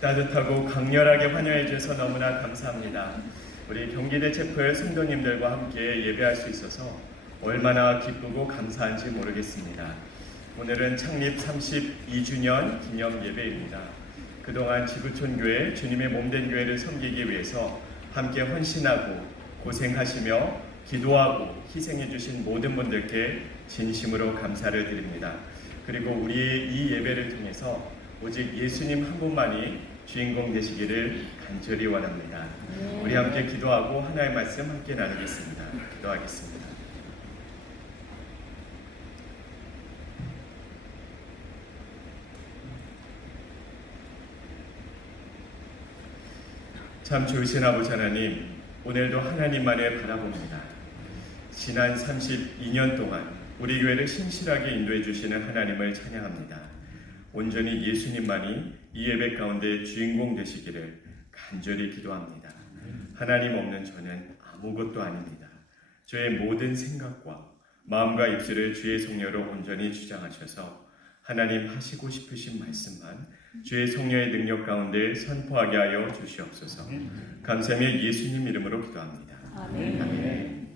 따뜻하고 강렬하게 환영해 주셔서 너무나 감사합니다. 우리 경기대 채플 성도님들과 함께 예배할 수 있어서 얼마나 기쁘고 감사한지 모르겠습니다. 오늘은 창립 32주년 기념 예배입니다. 그동안 지구촌교회 주님의 몸된 교회를 섬기기 위해서 함께 헌신하고 고생하시며 기도하고 희생해 주신 모든 분들께 진심으로 감사를 드립니다. 그리고 우리의 이 예배를 통해서 오직 예수님 한 분만이 주인공 되시기를 간절히 원합니다. 우리 함께 기도하고 하나의 말씀 함께 나누겠습니다. 기도하겠습니다. 참 좋으신 아버지 하나님, 오늘도 하나님만을 바라봅니다. 지난 32년 동안 우리 교회를 신실하게 인도해 주시는 하나님을 찬양합니다. 온전히 예수님만이 이 예배 가운데 주인공 되시기를 간절히 기도합니다. 하나님 없는 저는 아무것도 아닙니다. 저의 모든 생각과 마음과 입술을 주의 성령으로 온전히 주장하셔서 하나님 하시고 싶으신 말씀만 주의 성령의 능력 가운데 선포하게 하여 주시옵소서. 감사하며 예수님 이름으로 기도합니다. 아멘.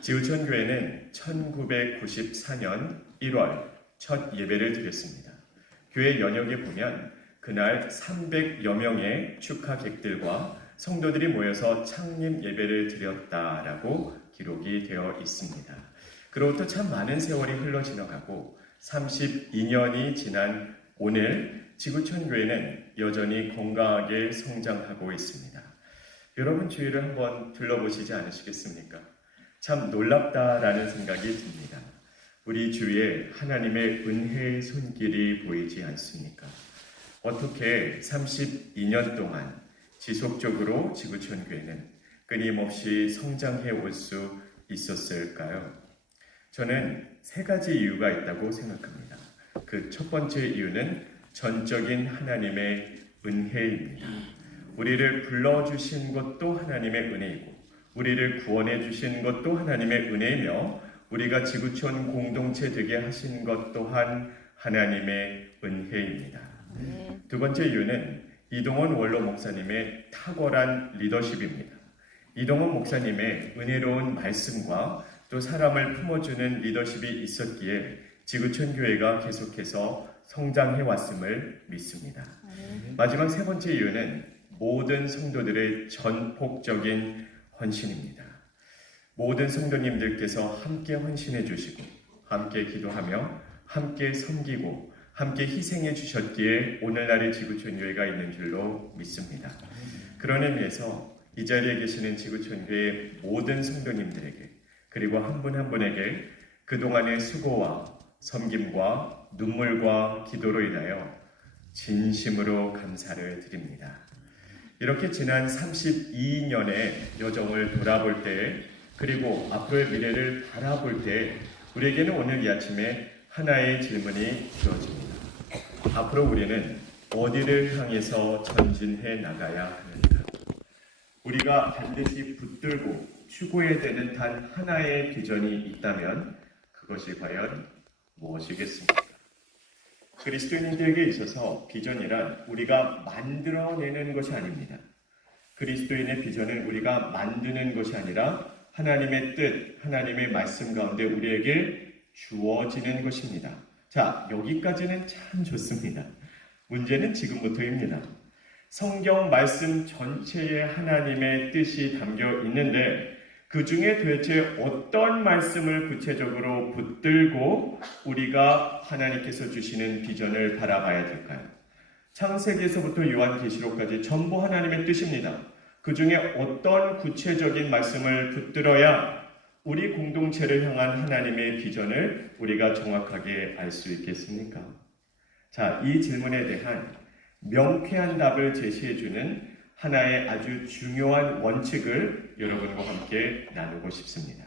지구촌 교회는 1994년 1월 첫 예배를 드렸습니다. 교회 연역에 보면 그날 300여 명의 축하객들과 성도들이 모여서 창립 예배를 드렸다라고 기록이 되어 있습니다. 그로부터 참 많은 세월이 흘러 지나가고 32년이 지난 오늘 지구촌 교회는 여전히 건강하게 성장하고 있습니다. 여러분 주위를 한번 둘러보시지 않으시겠습니까? 참 놀랍다라는 생각이 듭니다. 우리 주위에 하나님의 은혜의 손길이 보이지 않습니까? 어떻게 32년 동안 지속적으로 지구촌 교회는 끊임없이 성장해 올 수 있었을까요? 저는 세 가지 이유가 있다고 생각합니다. 그 첫 번째 이유는 전적인 하나님의 은혜입니다. 우리를 불러주신 것도 하나님의 은혜이고 우리를 구원해 주신 것도 하나님의 은혜이며 우리가 지구촌 공동체 되게 하신 것 또한 하나님의 은혜입니다. 두 번째 이유는 이동원 원로 목사님의 탁월한 리더십입니다. 이동원 목사님의 은혜로운 말씀과 또 사람을 품어주는 리더십이 있었기에 지구촌 교회가 계속해서 성장해 왔음을 믿습니다. 마지막 세 번째 이유는 모든 성도들의 전폭적인 헌신입니다. 모든 성도님들께서 함께 헌신해 주시고 함께 기도하며 함께 섬기고 함께 희생해 주셨기에 오늘날의 지구촌 교회가 있는 줄로 믿습니다. 그런 의미에서 이 자리에 계시는 지구촌 교회의 모든 성도님들에게 그리고 한 분 한 분에게 그동안의 수고와 섬김과 눈물과 기도로 인하여 진심으로 감사를 드립니다. 이렇게 지난 32년의 여정을 돌아볼 때 그리고 앞으로의 미래를 바라볼 때 우리에게는 오늘 이 아침에 하나의 질문이 주어집니다. 앞으로 우리는 어디를 향해서 전진해 나가야 하는가? 우리가 반드시 붙들고 추구해야 되는 단 하나의 비전이 있다면 그것이 과연 무엇이겠습니까? 그리스도인들에게 있어서 비전이란 우리가 만들어내는 것이 아닙니다. 그리스도인의 비전은 우리가 만드는 것이 아니라 하나님의 뜻, 하나님의 말씀 가운데 우리에게 주어지는 것입니다. 자, 여기까지는 참 좋습니다. 문제는 지금부터입니다. 성경 말씀 전체에 하나님의 뜻이 담겨 있는데 그 중에 도대체 어떤 말씀을 구체적으로 붙들고 우리가 하나님께서 주시는 비전을 바라봐야 될까요? 창세기에서부터 요한계시록까지 전부 하나님의 뜻입니다. 그 중에 어떤 구체적인 말씀을 붙들어야 우리 공동체를 향한 하나님의 비전을 우리가 정확하게 알 수 있겠습니까? 자, 이 질문에 대한 명쾌한 답을 제시해주는 하나의 아주 중요한 원칙을 여러분과 함께 나누고 싶습니다.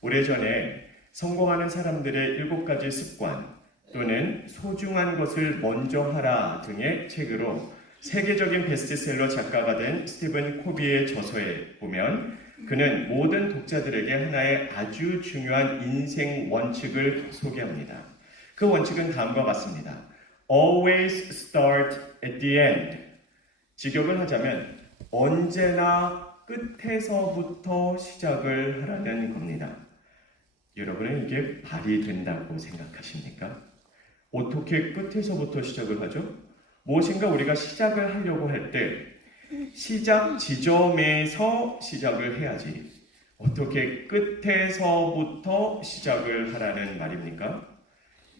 오래전에 성공하는 사람들의 7가지 습관 또는 소중한 것을 먼저 하라 등의 책으로 세계적인 베스트셀러 작가가 된 스티븐 코비의 저서에 보면 그는 모든 독자들에게 하나의 아주 중요한 인생 원칙을 소개합니다. 그 원칙은 다음과 같습니다. always start at the end. 직역을 하자면 언제나 끝에서부터 시작을 하라는 겁니다. 여러분은 이게 발이 된다고 생각하십니까? 어떻게 끝에서부터 시작을 하죠? 무엇인가 우리가 시작을 하려고 할 때 시작 지점에서 시작을 해야지 어떻게 끝에서부터 시작을 하라는 말입니까?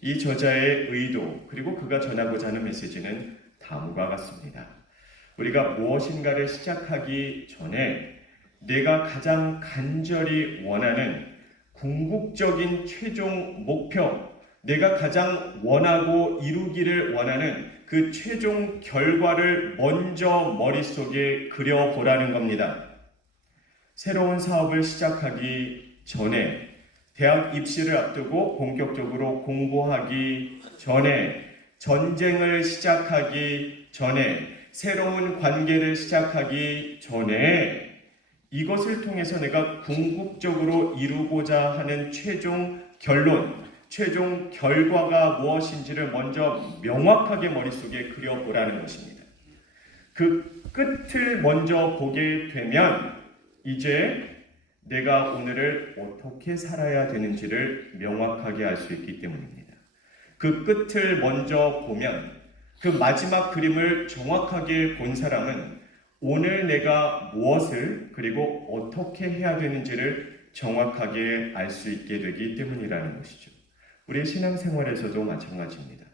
이 저자의 의도 그리고 그가 전하고자 하는 메시지는 다음과 같습니다. 우리가 무엇인가를 시작하기 전에 내가 가장 간절히 원하는 궁극적인 최종 목표, 내가 가장 원하고 이루기를 원하는 그 최종 결과를 먼저 머릿속에 그려보라는 겁니다. 새로운 사업을 시작하기 전에, 대학 입시를 앞두고 본격적으로 공부하기 전에, 전쟁을 시작하기 전에, 새로운 관계를 시작하기 전에 이것을 통해서 내가 궁극적으로 이루고자 하는 최종 결론, 최종 결과가 무엇인지를 먼저 명확하게 머릿속에 그려보라는 것입니다. 그 끝을 먼저 보게 되면 이제 내가 오늘을 어떻게 살아야 되는지를 명확하게 알 수 있기 때문입니다. 그 끝을 먼저 보면 그 마지막 그림을 정확하게 본 사람은 오늘 내가 무엇을 그리고 어떻게 해야 되는지를 정확하게 알 수 있게 되기 때문이라는 것이죠. 우리의 신앙생활에서도 마찬가지입니다.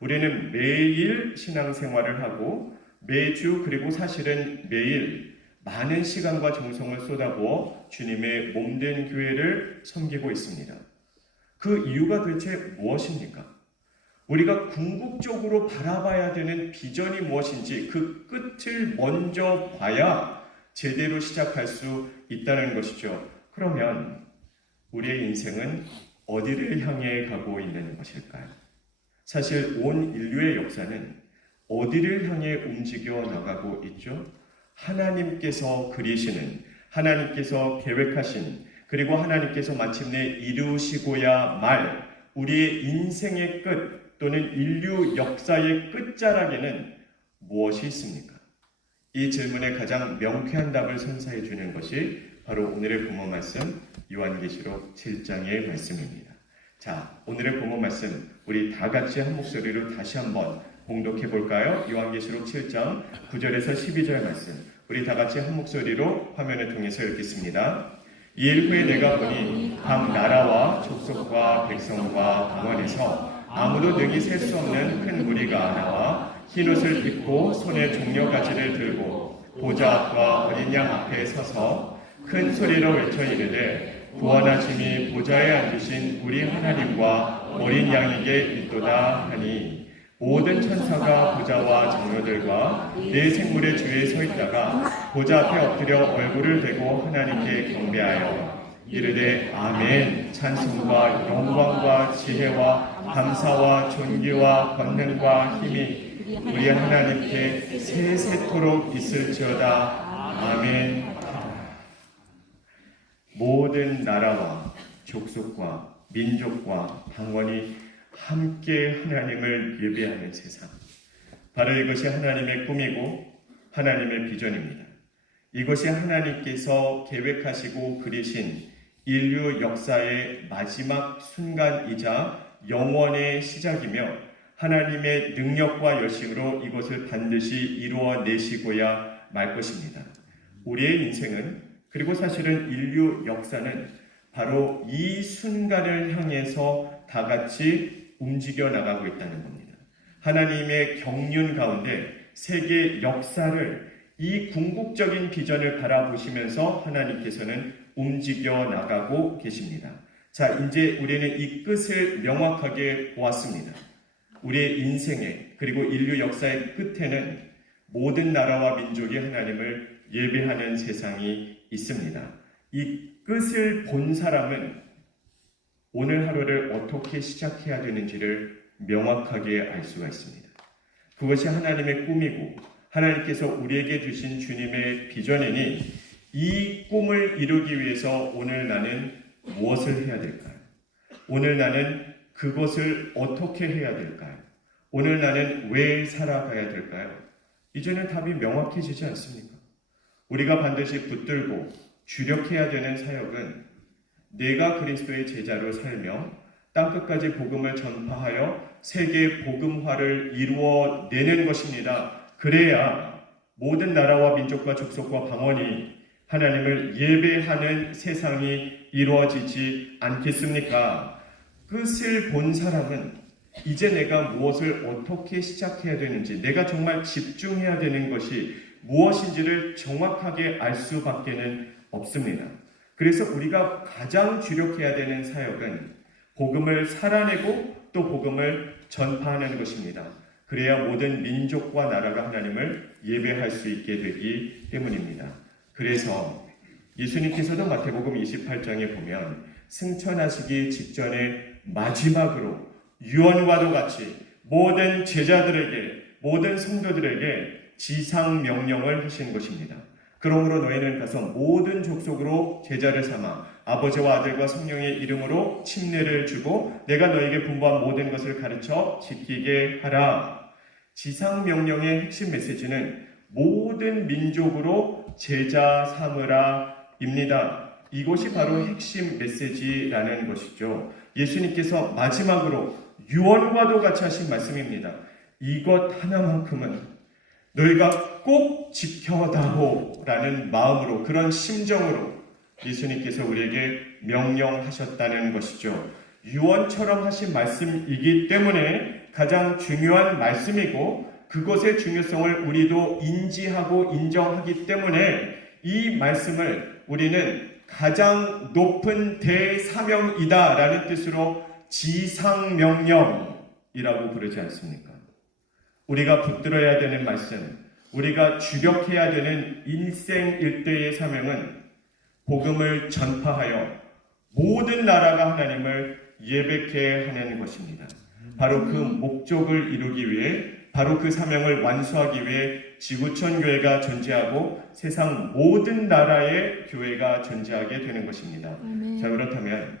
우리는 매일 신앙생활을 하고 매주 그리고 사실은 매일 많은 시간과 정성을 쏟아부어 주님의 몸된 교회를 섬기고 있습니다. 그 이유가 도대체 무엇입니까? 우리가 궁극적으로 바라봐야 되는 비전이 무엇인지 그 끝을 먼저 봐야 제대로 시작할 수 있다는 것이죠. 그러면 우리의 인생은 어디를 향해 가고 있는 것일까요? 사실 온 인류의 역사는 어디를 향해 움직여 나가고 있죠? 하나님께서 그리시는, 하나님께서 계획하신, 그리고 하나님께서 마침내 이루시고야 말 우리의 인생의 끝 또는 인류 역사의 끝자락에는 무엇이 있습니까? 이 질문에 가장 명쾌한 답을 선사해 주는 것이 바로 오늘의 본문 말씀 요한계시록 7장의 말씀입니다. 자, 오늘의 본문 말씀 우리 다 같이 한 목소리로 다시 한번 봉독해 볼까요? 요한계시록 7장 9절에서 12절 말씀 우리 다 같이 한 목소리로 화면을 통해서 읽겠습니다. 이일 후에 내가 보니 각 나라와 족속과 백성과 방언에서 아무도 능히 셀 수 없는 큰 무리가 나와 흰옷을 입고 손에 종려가지를 들고 보좌 앞과 어린 양 앞에 서서 큰 소리로 외쳐 이르되 구원하심이 보좌에 앉으신 우리 하나님과 어린 양에게 있도다 하니 모든 천사가 보좌와 장로들과 네 생물의 주위에 서 있다가 보좌 앞에 엎드려 얼굴을 대고 하나님께 경배하여 이르되 아멘 찬송과 영광과 지혜와 감사와 존귀와 권능과 힘이 우리 하나님께 세세토록 있을지어다 아멘. 모든 나라와 족속과 민족과 방언이 함께 하나님을 예배하는 세상, 바로 이것이 하나님의 꿈이고 하나님의 비전입니다. 이것이 하나님께서 계획하시고 그리신 인류 역사의 마지막 순간이자 영원의 시작이며 하나님의 능력과 여식으로 이것을 반드시 이루어내시고야 말 것입니다. 우리의 인생은 그리고 사실은 인류 역사는 바로 이 순간을 향해서 다 같이 움직여 나가고 있다는 겁니다. 하나님의 경륜 가운데 세계 역사를 이 궁극적인 비전을 바라보시면서 하나님께서는 움직여 나가고 계십니다. 자, 이제 우리는 이 끝을 명확하게 보았습니다. 우리의 인생의 그리고 인류 역사의 끝에는 모든 나라와 민족이 하나님을 예배하는 세상이 있습니다. 이 끝을 본 사람은 오늘 하루를 어떻게 시작해야 되는지를 명확하게 알 수가 있습니다. 그것이 하나님의 꿈이고 하나님께서 우리에게 주신 주님의 비전이니 이 꿈을 이루기 위해서 오늘 나는 무엇을 해야 될까요? 오늘 나는 그것을 어떻게 해야 될까요? 오늘 나는 왜 살아가야 될까요? 이제는 답이 명확해지지 않습니까? 우리가 반드시 붙들고 주력해야 되는 사역은 내가 그리스도의 제자로 살며 땅끝까지 복음을 전파하여 세계 복음화를 이루어내는 것입니다. 그래야 모든 나라와 민족과 족속과 방언이 하나님을 예배하는 세상이 이루어지지 않겠습니까? 끝을 본 사람은 이제 내가 무엇을 어떻게 시작해야 되는지, 내가 정말 집중해야 되는 것이 무엇인지를 정확하게 알 수밖에는 없습니다. 그래서 우리가 가장 주력해야 되는 사역은 복음을 살아내고 또 복음을 전파하는 것입니다. 그래야 모든 민족과 나라가 하나님을 예배할 수 있게 되기 때문입니다. 그래서 예수님께서도 마태복음 28장에 보면 승천하시기 직전에 마지막으로 유언과도 같이 모든 제자들에게, 모든 성도들에게 지상 명령을 하신 것입니다. 그러므로 너희는 가서 모든 족속으로 제자를 삼아 아버지와 아들과 성령의 이름으로 침례를 주고 내가 너희에게 분부한 모든 것을 가르쳐 지키게 하라. 지상 명령의 핵심 메시지는 모든 민족으로 제자 삼으라 입니다. 이것이 바로 핵심 메시지라는 것이죠. 예수님께서 마지막으로 유언과도 같이 하신 말씀입니다. 이것 하나만큼은 너희가 꼭 지켜다오라는 마음으로, 그런 심정으로 예수님께서 우리에게 명령하셨다는 것이죠. 유언처럼 하신 말씀이기 때문에 가장 중요한 말씀이고 그것의 중요성을 우리도 인지하고 인정하기 때문에 이 말씀을 우리는 가장 높은 대사명이다라는 뜻으로 지상명령이라고 부르지 않습니까? 우리가 붙들어야 되는 말씀, 우리가 주력해야 되는 인생 일대의 사명은 복음을 전파하여 모든 나라가 하나님을 예배케 하는 것입니다. 바로 그 목적을 이루기 위해, 바로 그 사명을 완수하기 위해 지구촌 교회가 존재하고 세상 모든 나라의 교회가 존재하게 되는 것입니다. 자, 그렇다면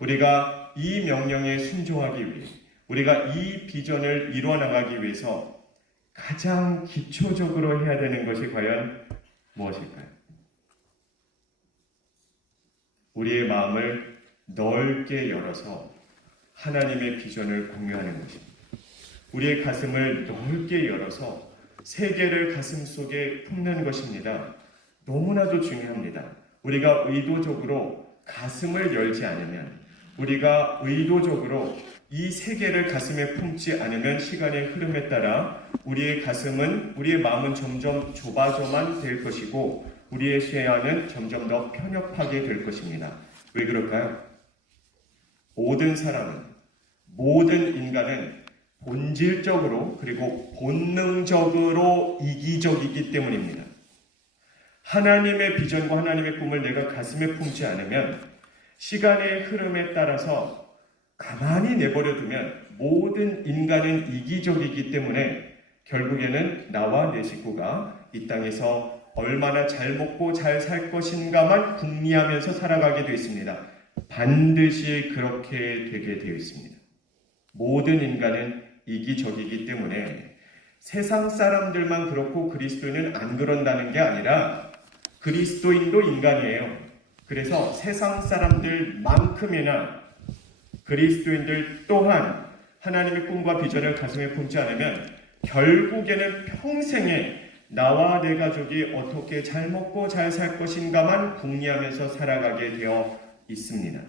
우리가 이 명령에 순종하기 위해, 우리가 이 비전을 이루어나가기 위해서 가장 기초적으로 해야 되는 것이 과연 무엇일까요? 우리의 마음을 넓게 열어서 하나님의 비전을 공유하는 것입니다. 우리의 가슴을 넓게 열어서 세계를 가슴 속에 품는 것입니다. 너무나도 중요합니다. 우리가 의도적으로 가슴을 열지 않으면, 우리가 의도적으로 이 세계를 가슴에 품지 않으면 시간의 흐름에 따라 우리의 가슴은, 우리의 마음은 점점 좁아져만 될 것이고 우리의 시야는 점점 더 편협하게 될 것입니다. 왜 그럴까요? 모든 사람은, 모든 인간은 본질적으로 그리고 본능적으로 이기적이기 때문입니다. 하나님의 비전과 하나님의 꿈을 내가 가슴에 품지 않으면 시간의 흐름에 따라서 가만히 내버려 두면 모든 인간은 이기적이기 때문에 결국에는 나와 내 식구가 이 땅에서 얼마나 잘 먹고 잘 살 것인가만 궁리하면서 살아가게 되어 있습니다. 반드시 그렇게 되게 되어 있습니다. 모든 인간은 이기적이기 때문에 세상 사람들만 그렇고 그리스도인은 안 그런다는 게 아니라 그리스도인도 인간이에요. 그래서 세상 사람들만큼이나 그리스도인들 또한 하나님의 꿈과 비전을 가슴에 품지 않으면 결국에는 평생에 나와 내 가족이 어떻게 잘 먹고 잘 살 것인가만 궁리하면서 살아가게 되어 있습니다.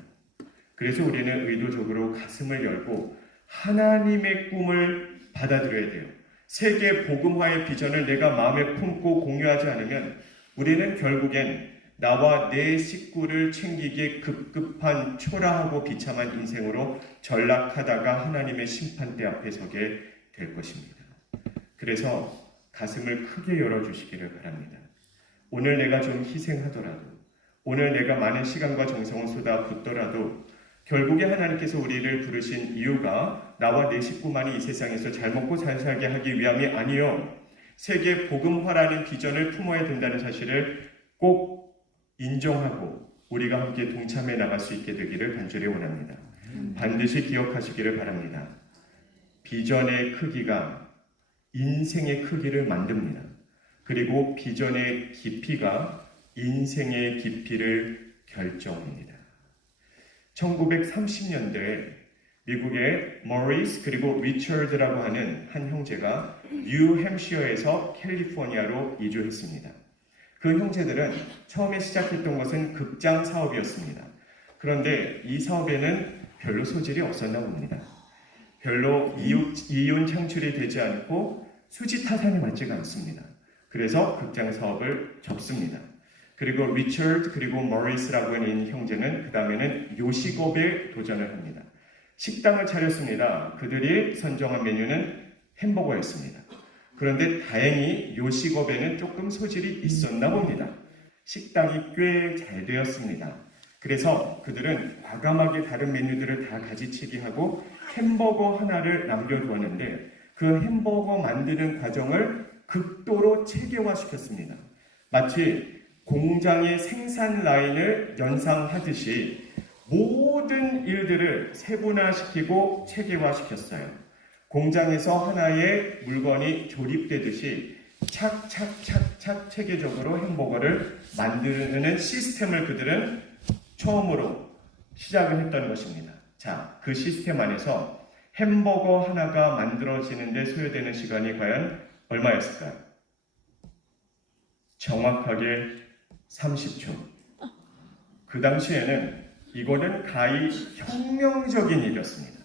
그래서 우리는 의도적으로 가슴을 열고 하나님의 꿈을 받아들여야 돼요. 세계 복음화의 비전을 내가 마음에 품고 공유하지 않으면 우리는 결국엔 나와 내 식구를 챙기기에 급급한 초라하고 비참한 인생으로 전락하다가 하나님의 심판대 앞에 서게 될 것입니다. 그래서 가슴을 크게 열어주시기를 바랍니다. 오늘 내가 좀 희생하더라도, 오늘 내가 많은 시간과 정성을 쏟아붓더라도 결국에 하나님께서 우리를 부르신 이유가 나와 내 식구만이 이 세상에서 잘 먹고 잘 살게 하기 위함이 아니요, 세계 복음화라는 비전을 품어야 된다는 사실을 꼭 인정하고 우리가 함께 동참해 나갈 수 있게 되기를 간절히 원합니다. 반드시 기억하시기를 바랍니다. 비전의 크기가 인생의 크기를 만듭니다. 그리고 비전의 깊이가 인생의 깊이를 결정합니다. 1930년대에 미국의 머리스 그리고 리처드라고 하는 한 형제가 뉴햄시어에서 캘리포니아로 이주했습니다. 그 형제들은 처음에 시작했던 것은 극장 사업이었습니다. 그런데 이 사업에는 별로 소질이 없었나 봅니다. 별로 이윤 창출이 되지 않고 수지타산이 맞지가 않습니다. 그래서 극장 사업을 접습니다. 그리고 리처드 그리고 머리스라고 하는 형제는 그 다음에는 요식업에 도전을 합니다. 식당을 차렸습니다. 그들이 선정한 메뉴는 햄버거였습니다. 그런데 다행히 요식업에는 조금 소질이 있었나 봅니다. 식당이 꽤 잘 되었습니다. 그래서 그들은 과감하게 다른 메뉴들을 다 가지치기 하고 햄버거 하나를 남겨두었는데 그 햄버거 만드는 과정을 극도로 체계화시켰습니다. 마치 공장의 생산 라인을 연상하듯이 모든 일들을 세분화시키고 체계화시켰어요. 공장에서 하나의 물건이 조립되듯이 착착착착 체계적으로 햄버거를 만드는 시스템을 그들은 처음으로 시작을 했던 것입니다. 자, 그 시스템 안에서 햄버거 하나가 만들어지는데 소요되는 시간이 과연 얼마였을까요? 정확하게 30초. 그 당시에는 이거는 가히 혁명적인 일이었습니다.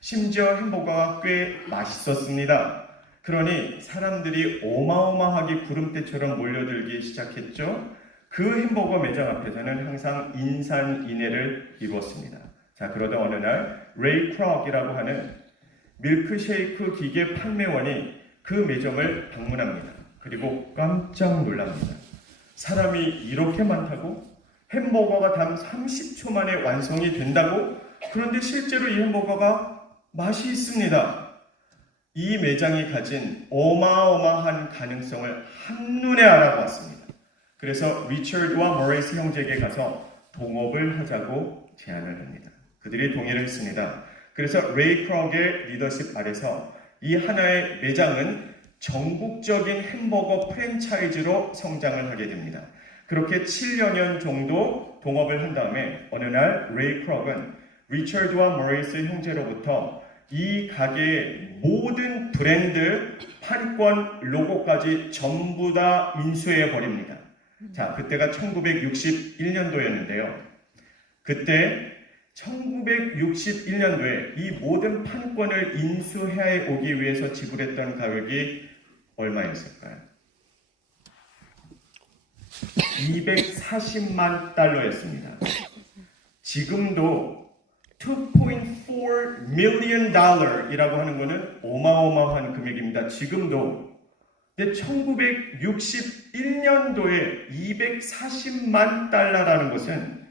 심지어 햄버거가 꽤 맛있었습니다. 그러니 사람들이 어마어마하게 구름대처럼 몰려들기 시작했죠. 그 햄버거 매장 앞에서는 항상 인산인해를 이루었습니다. 자, 그러다 어느 날 레이 크록이라고 하는 밀크쉐이크 기계 판매원이 그 매점을 방문합니다. 그리고 깜짝 놀랍니다. 사람이 이렇게 많다고? 햄버거가 단 30초 만에 완성이 된다고? 그런데 실제로 이 햄버거가 맛이 있습니다. 이 매장이 가진 어마어마한 가능성을 한눈에 알아보았습니다. 그래서 리처드와 머리스 형제에게 가서 동업을 하자고 제안을 합니다. 그들이 동의를 했습니다. 그래서 레이 크록의 리더십 아래서 이 하나의 매장은 전국적인 햄버거 프랜차이즈로 성장을 하게 됩니다. 그렇게 7여 년 정도 동업을 한 다음에 어느 날 레이 크록은 리처드와 머리스 형제로부터 이 가게의 모든 브랜드, 판권, 로고까지 전부 다 인수해 버립니다. 자, 그때가 1961년도였는데요. 그때 1961년도에 이 모든 판권을 인수해 오기 위해서 지불했던 가격이 얼마였을까요? 240만 달러였습니다. 지금도 2.4 million 달러이라고 하는 것은 어마어마한 금액입니다. 지금도. 근데 1961년도에 240만 달러라는 것은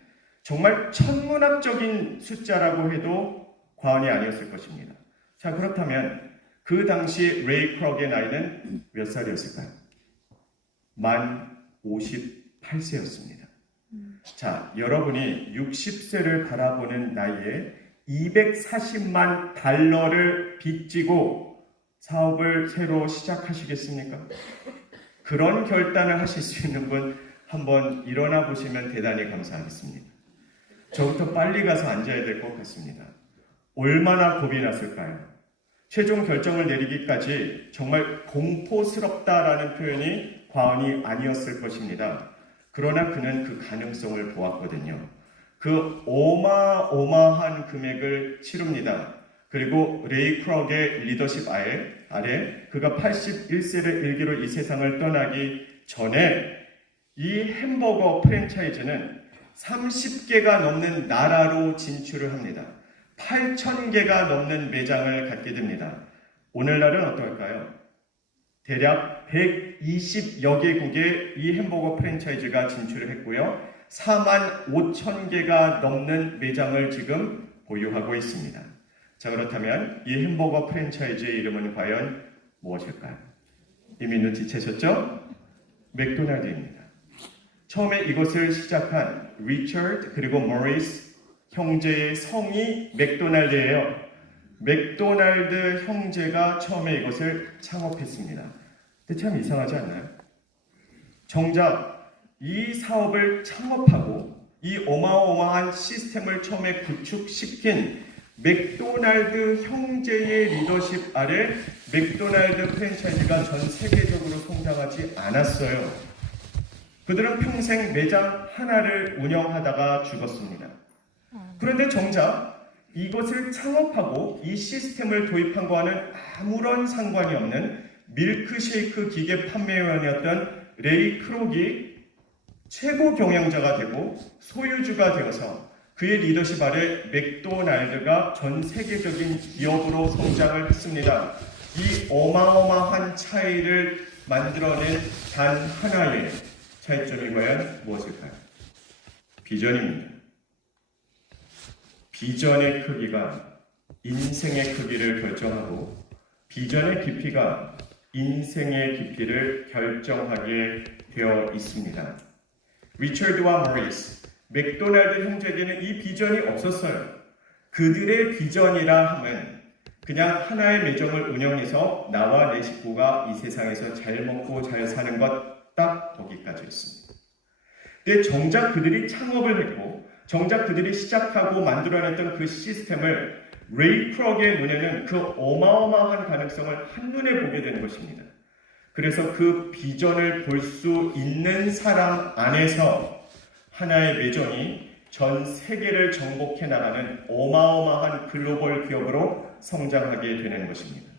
정말 천문학적인 숫자라고 해도 과언이 아니었을 것입니다. 자, 그렇다면 그 당시 레이 크록의 나이는 몇 살이었을까요? 만 58세였습니다. 자, 여러분이 60세를 바라보는 나이에 240만 달러를 빚지고 사업을 새로 시작하시겠습니까? 그런 결단을 하실 수 있는 분 한번 일어나 보시면 대단히 감사하겠습니다. 저부터 빨리 가서 앉아야 될 것 같습니다. 얼마나 겁이 났을까요? 최종 결정을 내리기까지 정말 공포스럽다라는 표현이 과언이 아니었을 것입니다. 그러나 그는 그 가능성을 보았거든요. 그 어마어마한 금액을 치릅니다. 그리고 레이 크록의 리더십 아래 그가 81세를 일기로 이 세상을 떠나기 전에 이 햄버거 프랜차이즈는 30개가 넘는 나라로 진출을 합니다. 8,000개가 넘는 매장을 갖게 됩니다. 오늘날은 어떨까요? 대략 120여 개국에 이 햄버거 프랜차이즈가 진출을 했고요. 4만 5천 개가 넘는 매장을 지금 보유하고 있습니다. 자, 그렇다면 이 햄버거 프랜차이즈의 이름은 과연 무엇일까요? 이미 눈치채셨죠? 맥도날드입니다. 처음에 이것을 시작한 리처드 그리고 머리스 형제의 성이 맥도날드예요. 맥도날드 형제가 처음에 이것을 창업했습니다. 근데 참 이상하지 않나요? 정작 이 사업을 창업하고 이 어마어마한 시스템을 처음에 구축시킨 맥도날드 형제의 리더십 아래 맥도날드 프랜차이즈가 전 세계적으로 성장하지 않았어요. 그들은 평생 매장 하나를 운영하다가 죽었습니다. 그런데 정작 이것을 창업하고 이 시스템을 도입한 거와는 아무런 상관이 없는 밀크쉐이크 기계 판매원이었던 레이 크록이 최고 경영자가 되고 소유주가 되어서 그의 리더십 아래 맥도날드가 전 세계적인 기업으로 성장을 했습니다. 이 어마어마한 차이를 만들어낸 단 하나의 차이점이 과연 무엇일까요? 비전입니다. 비전의 크기가 인생의 크기를 결정하고 비전의 깊이가 인생의 깊이를 결정하게 되어 있습니다. 리처드와 모리스, 맥도날드 형제에게는 이 비전이 없었어요. 그들의 비전이라 하면 그냥 하나의 매점을 운영해서 나와 내 식구가 이 세상에서 잘 먹고 잘 사는 것 딱 거기까지였습니다. 근데 정작 그들이 창업을 했고 정작 그들이 시작하고 만들어냈던 그 시스템을 레이 크록의 눈에는 그 어마어마한 가능성을 한눈에 보게 된 것입니다. 그래서 그 비전을 볼 수 있는 사람 안에서 하나의 매점이 전 세계를 정복해 나가는 어마어마한 글로벌 기업으로 성장하게 되는 것입니다.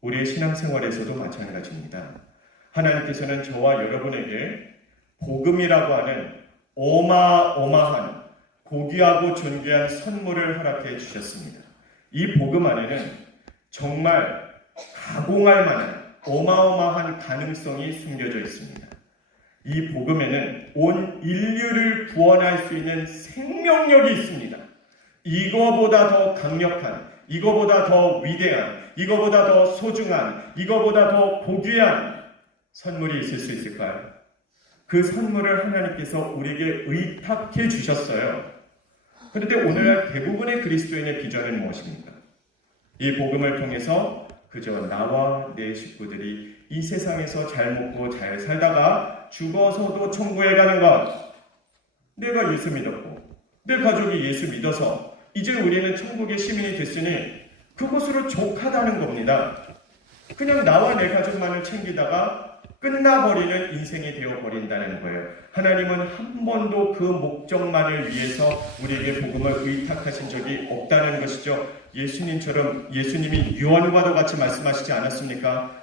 우리의 신앙생활에서도 마찬가지입니다. 하나님께서는 저와 여러분에게 복음이라고 하는 어마어마한 고귀하고 존귀한 선물을 허락해 주셨습니다. 이 복음 안에는 정말 가공할 만한 어마어마한 가능성이 숨겨져 있습니다. 이 복음에는 온 인류를 구원할 수 있는 생명력이 있습니다. 이거보다 더 강력한, 이거보다 더 위대한, 이거보다 더 소중한, 이거보다 더 고귀한 선물이 있을 수 있을까요? 그 선물을 하나님께서 우리에게 의탁해 주셨어요. 그런데 오늘날 대부분의 그리스도인의 비전은 무엇입니까? 이 복음을 통해서 그저 나와 내 식구들이 이 세상에서 잘 먹고 잘 살다가 죽어서도 천국에 가는 것. 내가 예수 믿었고 내 가족이 예수 믿어서 이제 우리는 천국의 시민이 됐으니 그것으로 족하다는 겁니다. 그냥 나와 내 가족만을 챙기다가 끝나버리는 인생이 되어버린다는 거예요. 하나님은 한 번도 그 목적만을 위해서 우리에게 복음을 의탁하신 적이 없다는 것이죠. 예수님처럼 예수님이 요한과도 같이 말씀하시지 않았습니까?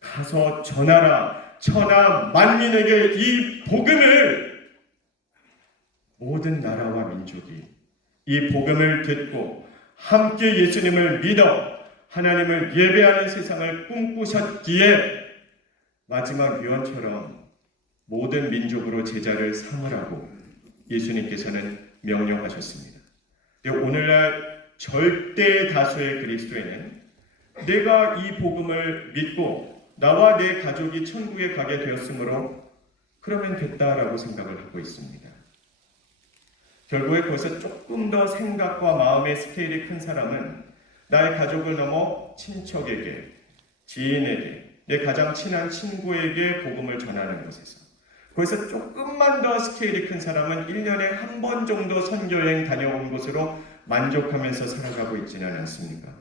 가서 전하라. 천하 만민에게 이 복음을 모든 나라와 민족이 이 복음을 듣고 함께 예수님을 믿어 하나님을 예배하는 세상을 꿈꾸셨기에 마지막 유언처럼 모든 민족으로 제자를 삼으라고 예수님께서는 명령하셨습니다. 오늘날 절대 다수의 그리스도인은 내가 이 복음을 믿고 나와 내 가족이 천국에 가게 되었으므로 그러면 됐다라고 생각을 하고 있습니다. 결국에 거기서 조금 더 생각과 마음의 스케일이 큰 사람은 나의 가족을 넘어 친척에게, 지인에게, 내 가장 친한 친구에게 복음을 전하는 것에서 거기서 조금만 더 스케일이 큰 사람은 1년에 한 번 정도 선교여행 다녀온 곳으로 만족하면서 살아가고 있지는 않습니까?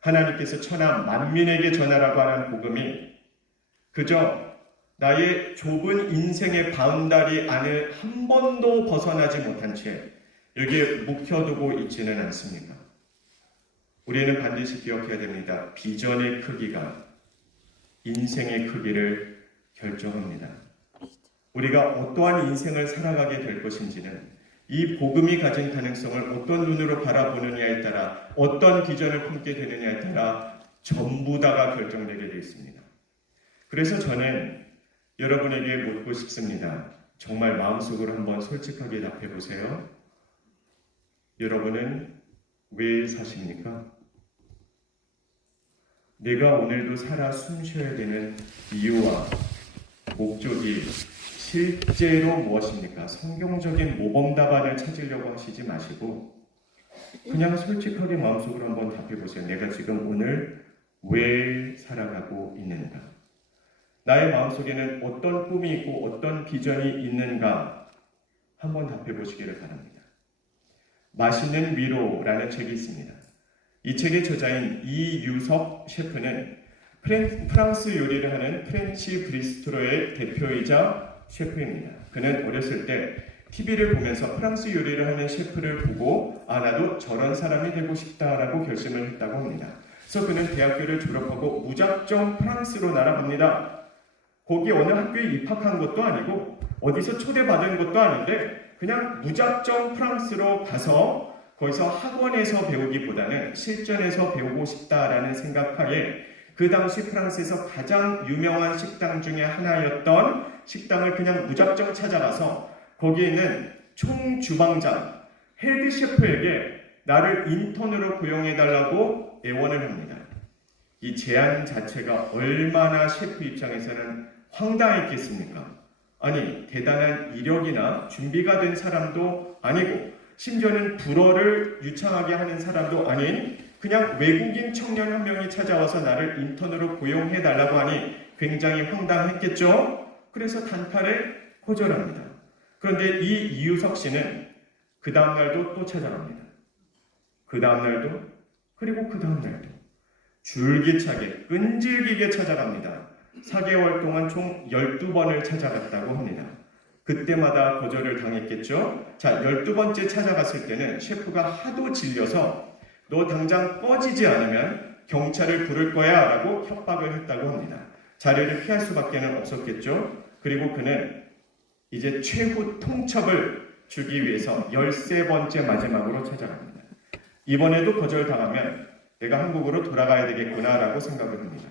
하나님께서 천하 만민에게 전하라고 하는 복음이 그저 나의 좁은 인생의 바운다리 안을 한 번도 벗어나지 못한 채 여기에 묵혀두고 있지는 않습니다. 우리는 반드시 기억해야 됩니다. 비전의 크기가 인생의 크기를 결정합니다. 우리가 어떠한 인생을 살아가게 될 것인지는 이 복음이 가진 가능성을 어떤 눈으로 바라보느냐에 따라 어떤 비전을 품게 되느냐에 따라 전부 다가 결정되게 되어 있습니다. 그래서 저는 여러분에게 묻고 싶습니다. 정말 마음속으로 한번 솔직하게 답해 보세요. 여러분은 왜 사십니까? 내가 오늘도 살아 숨쉬어야 되는 이유와 목적이 실제로 무엇입니까? 성경적인 모범 답안을 찾으려고 하시지 마시고 그냥 솔직하게 마음속으로 한번 답해 보세요. 내가 지금 오늘 왜 살아가고 있는가? 나의 마음속에는 어떤 꿈이 있고 어떤 비전이 있는가? 한번 답해 보시기를 바랍니다. 맛있는 위로라는 책이 있습니다. 이 책의 저자인 이유석 셰프는 프랑스 요리를 하는 프렌치 브리스트로의 대표이자 셰프입니다. 그는 어렸을 때 TV를 보면서 프랑스 요리를 하는 셰프를 보고 나도 저런 사람이 되고 싶다라고 결심을 했다고 합니다. 그래서 그는 대학교를 졸업하고 무작정 프랑스로 날아갑니다. 거기 어느 학교에 입학한 것도 아니고 어디서 초대받은 것도 아닌데 그냥 무작정 프랑스로 가서 거기서 학원에서 배우기보다는 실전에서 배우고 싶다라는 생각하에 그 당시 프랑스에서 가장 유명한 식당 중에 하나였던 식당을 그냥 무작정 찾아가서 거기에 있는 총주방장 헤드 셰프에게 나를 인턴으로 고용해달라고 애원을 합니다. 이 제안 자체가 얼마나 셰프 입장에서는 황당했겠습니까? 아니, 대단한 이력이나 준비가 된 사람도 아니고 심지어는 불어를 유창하게 하는 사람도 아닌 그냥 외국인 청년 한 명이 찾아와서 나를 인턴으로 고용해달라고 하니 굉장히 황당했겠죠? 그래서 단칼에 거절합니다. 그런데 이 이유석 씨는 그 다음날도 또 찾아갑니다. 그 다음날도 그리고 그 다음날도 줄기차게 끈질기게 찾아갑니다. 4개월 동안 총 12번을 찾아갔다고 합니다. 그때마다 거절을 당했겠죠? 자, 12번째 찾아갔을 때는 셰프가 하도 질려서 너 당장 꺼지지 않으면 경찰을 부를 거야 라고 협박을 했다고 합니다. 자리를 피할 수밖에 없었겠죠? 그리고 그는 이제 최후 통첩을 주기 위해서 13번째 마지막으로 찾아갑니다. 이번에도 거절당하면 내가 한국으로 돌아가야 되겠구나 라고 생각을 합니다.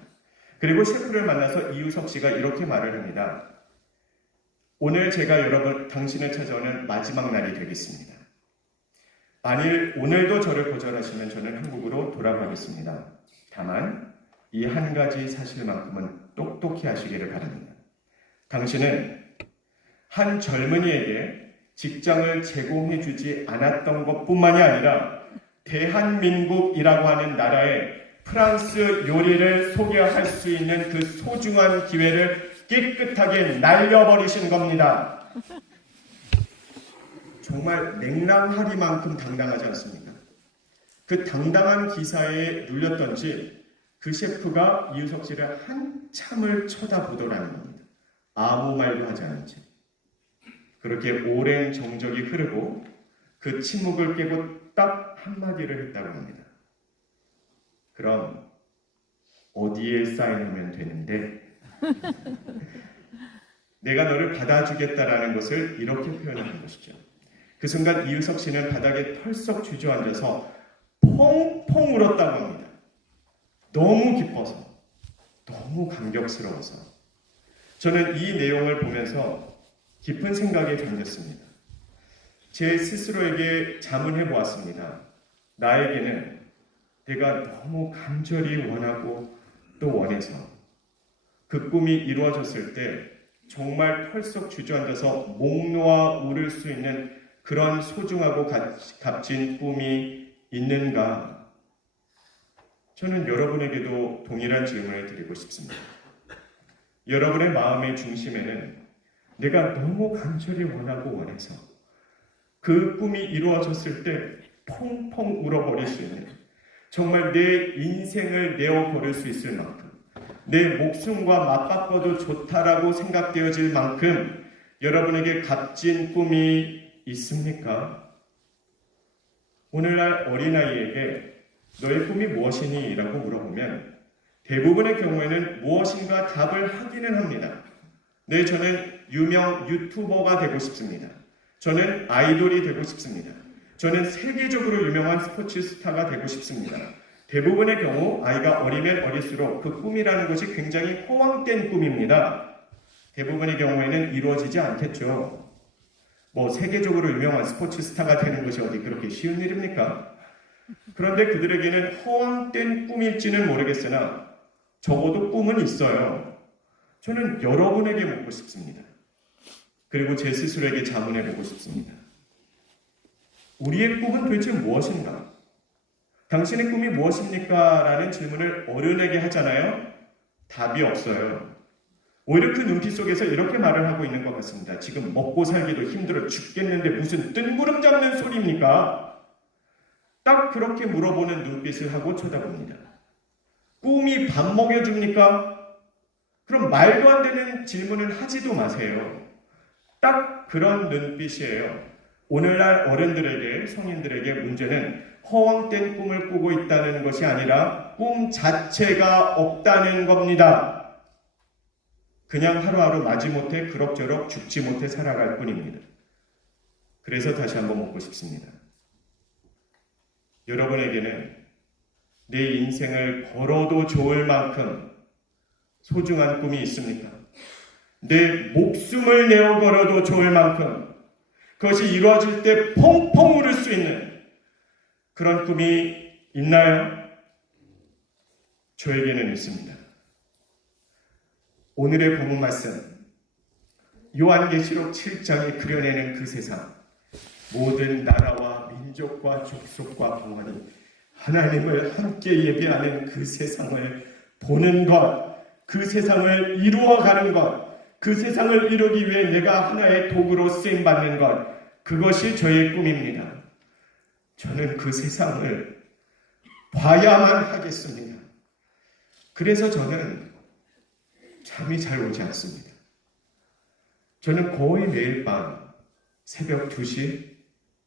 그리고 셰프를 만나서 이유석 씨가 이렇게 말을 합니다. 오늘 제가 여러분 당신을 찾아오는 마지막 날이 되겠습니다. 만일 오늘도 저를 거절하시면 저는 한국으로 돌아가겠습니다. 다만 이 한 가지 사실만큼은 똑똑히 하시기를 바랍니다. 당신은 한 젊은이에게 직장을 제공해주지 않았던 것뿐만이 아니라 대한민국이라고 하는 나라에 프랑스 요리를 소개할 수 있는 그 소중한 기회를 깨끗하게 날려버리신 겁니다. 정말 냉랑하리만큼 당당하지 않습니까? 그 당당한 기사에 눌렸던지 그 셰프가 이유석 씨를 한참을 쳐다보더라는 겁니다. 아무 말도 하지 않은 채. 그렇게 오랜 정적이 흐르고 그 침묵을 깨고 딱 한마디를 했다고 합니다. 그럼 어디에 사인하면 되는데? 내가 너를 받아주겠다라는 것을 이렇게 표현하는 것이죠. 그 순간 이유석 씨는 바닥에 털썩 주저앉아서 펑펑 울었다고 합니다. 너무 기뻐서, 너무 감격스러워서. 저는 이 내용을 보면서 깊은 생각에 잠겼습니다. 제 스스로에게 자문해 보았습니다. 나에게는 내가 너무 간절히 원하고 또 원해서 그 꿈이 이루어졌을 때 정말 털썩 주저앉아서 목 놓아 울을 수 있는 그런 소중하고 값진 꿈이 있는가? 저는 여러분에게도 동일한 질문을 드리고 싶습니다. 여러분의 마음의 중심에는 내가 너무 간절히 원하고 원해서 그 꿈이 이루어졌을 때 펑펑 울어버릴 수 있는 정말 내 인생을 내어버릴 수 있을 만큼 내 목숨과 맞바꿔도 좋다라고 생각되어질 만큼 여러분에게 값진 꿈이 있습니까? 오늘날 어린아이에게 너의 꿈이 무엇이니? 라고 물어보면 대부분의 경우에는 무엇인가 답을 하기는 합니다. 네, 저는 유명 유튜버가 되고 싶습니다. 저는 아이돌이 되고 싶습니다. 저는 세계적으로 유명한 스포츠 스타가 되고 싶습니다. 대부분의 경우 아이가 어리면 어릴수록 그 꿈이라는 것이 굉장히 허황된 꿈입니다. 대부분의 경우에는 이루어지지 않겠죠. 뭐 세계적으로 유명한 스포츠 스타가 되는 것이 어디 그렇게 쉬운 일입니까? 그런데 그들에게는 허황된 꿈일지는 모르겠으나 적어도 꿈은 있어요. 저는 여러분에게 묻고 싶습니다. 그리고 제 스스로에게 자문해보고 싶습니다. 우리의 꿈은 도대체 무엇인가? 당신의 꿈이 무엇입니까? 라는 질문을 어른에게 하잖아요. 답이 없어요. 오히려 그 눈빛 속에서 이렇게 말을 하고 있는 것 같습니다. 지금 먹고 살기도 힘들어 죽겠는데 무슨 뜬구름 잡는 소리입니까? 딱 그렇게 물어보는 눈빛을 하고 쳐다봅니다. 꿈이 밥 먹여줍니까? 그럼 말도 안 되는 질문을 하지도 마세요. 딱 그런 눈빛이에요. 오늘날 어른들에게, 성인들에게 문제는 허황된 꿈을 꾸고 있다는 것이 아니라 꿈 자체가 없다는 겁니다. 그냥 하루하루 마지못해 그럭저럭 죽지 못해 살아갈 뿐입니다. 그래서 다시 한번 묻고 싶습니다. 여러분에게는 내 인생을 걸어도 좋을 만큼 소중한 꿈이 있습니까? 내 목숨을 내어 걸어도 좋을 만큼 그것이 이루어질 때 펑펑 울을 수 있는 그런 꿈이 있나요? 저에게는 있습니다. 오늘의 본문 말씀 요한계시록 7장이 그려내는 그 세상, 모든 나라와 민족과 족속과 방언이 하나님을 함께 예배하는 그 세상을 보는 것, 그 세상을 이루어가는 것, 그 세상을 이루기 위해 내가 하나의 도구로 쓰임받는 것, 그것이 저의 꿈입니다. 저는 그 세상을 봐야만 하겠습니다. 그래서 저는 잠이 잘 오지 않습니다. 저는 거의 매일 밤 새벽 2시,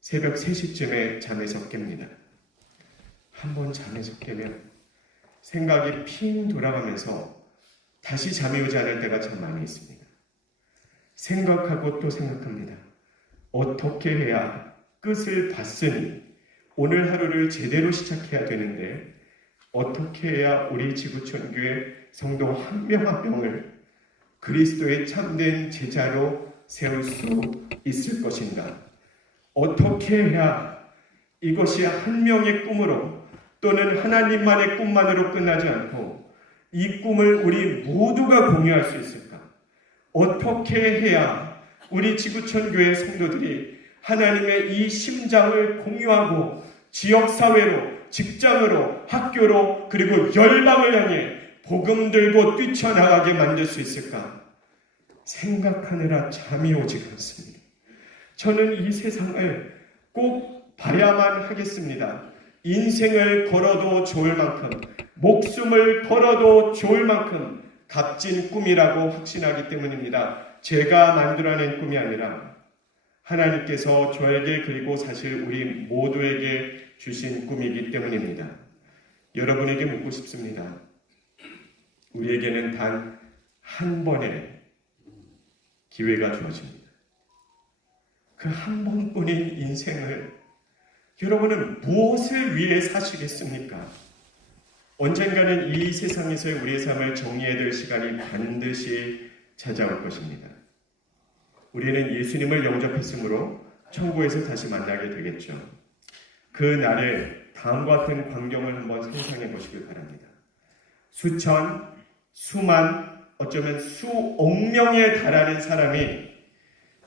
새벽 3시쯤에 잠에서 깹니다. 한번 잠에서 깨면 생각이 핑 돌아가면서 다시 잠이 오지 않을 때가 참 많이 있습니다. 생각하고 또 생각합니다. 어떻게 해야 끝을 봤으니 오늘 하루를 제대로 시작해야 되는데 어떻게 해야 우리 지구촌교회 성도 한 명 한 명을 그리스도의 참된 제자로 세울 수 있을 것인가? 어떻게 해야 이것이 한 명의 꿈으로 또는 하나님만의 꿈만으로 끝나지 않고 이 꿈을 우리 모두가 공유할 수 있을까? 어떻게 해야 우리 지구촌교회 성도들이 하나님의 이 심장을 공유하고 지역사회로, 직장으로, 학교로 그리고 열방을 향해 복음 들고 뛰쳐나가게 만들 수 있을까? 생각하느라 잠이 오지가 않습니다. 저는 이 세상을 꼭 봐야만 하겠습니다. 인생을 걸어도 좋을 만큼, 목숨을 걸어도 좋을 만큼 값진 꿈이라고 확신하기 때문입니다. 제가 만들어낸 꿈이 아니라 하나님께서 저에게 그리고 사실 우리 모두에게 주신 꿈이기 때문입니다. 여러분에게 묻고 싶습니다. 우리에게는 단 한 번의 기회가 주어집니다. 그 한 번뿐인 인생을 여러분은 무엇을 위해 사시겠습니까? 언젠가는 이 세상에서의 우리의 삶을 정리해야 될 시간이 반드시 찾아올 것입니다. 우리는 예수님을 영접했으므로 천국에서 다시 만나게 되겠죠. 그 날에 다음과 같은 광경을 한번 상상해 보시길 바랍니다. 수천, 수만, 어쩌면 수억 명에 달하는 사람이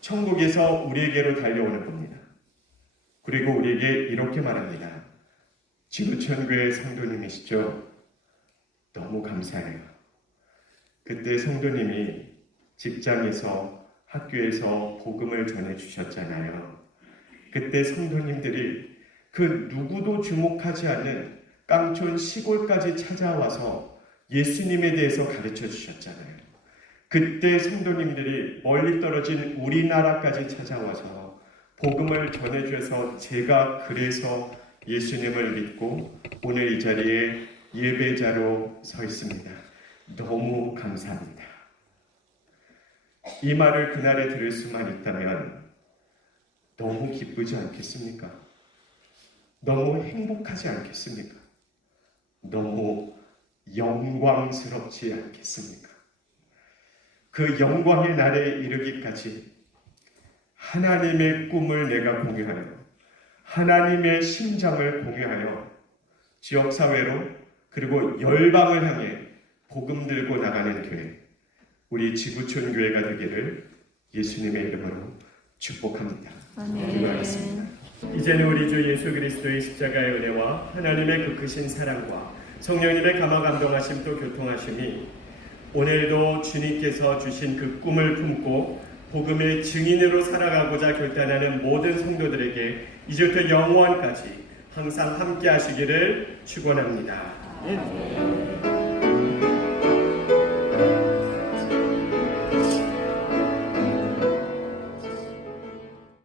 천국에서 우리에게로 달려오는 겁니다. 그리고 우리에게 이렇게 말합니다. 지구촌교회 성도님이시죠? 너무 감사해요. 그때 성도님이 직장에서 학교에서 복음을 전해주셨잖아요. 그때 성도님들이 그 누구도 주목하지 않는 깡촌 시골까지 찾아와서 예수님에 대해서 가르쳐 주셨잖아요. 그때 성도님들이 멀리 떨어진 우리나라까지 찾아와서 복음을 전해주셔서 제가 그래서 예수님을 믿고 오늘 이 자리에 예배자로 서 있습니다. 너무 감사합니다. 이 말을 그날에 들을 수만 있다면 너무 기쁘지 않겠습니까? 너무 행복하지 않겠습니까? 너무 영광스럽지 않겠습니까? 그 영광의 날에 이르기까지 하나님의 꿈을 내가 공유하여 하나님의 심장을 공유하여 지역사회로 그리고 열방을 향해 복음 들고 나가는 교회, 우리 지구촌 교회가 되기를 예수님의 이름으로 축복합니다. 기도하겠습니다. 이제는 우리 주 예수 그리스도의 십자가의 은혜와 하나님의 그 크신 사랑과 성령님의 감화 감동하심 또 교통하심이 오늘도 주님께서 주신 그 꿈을 품고 복음의 증인으로 살아가고자 결단하는 모든 성도들에게 이제부터 영원까지 항상 함께 하시기를 축원합니다.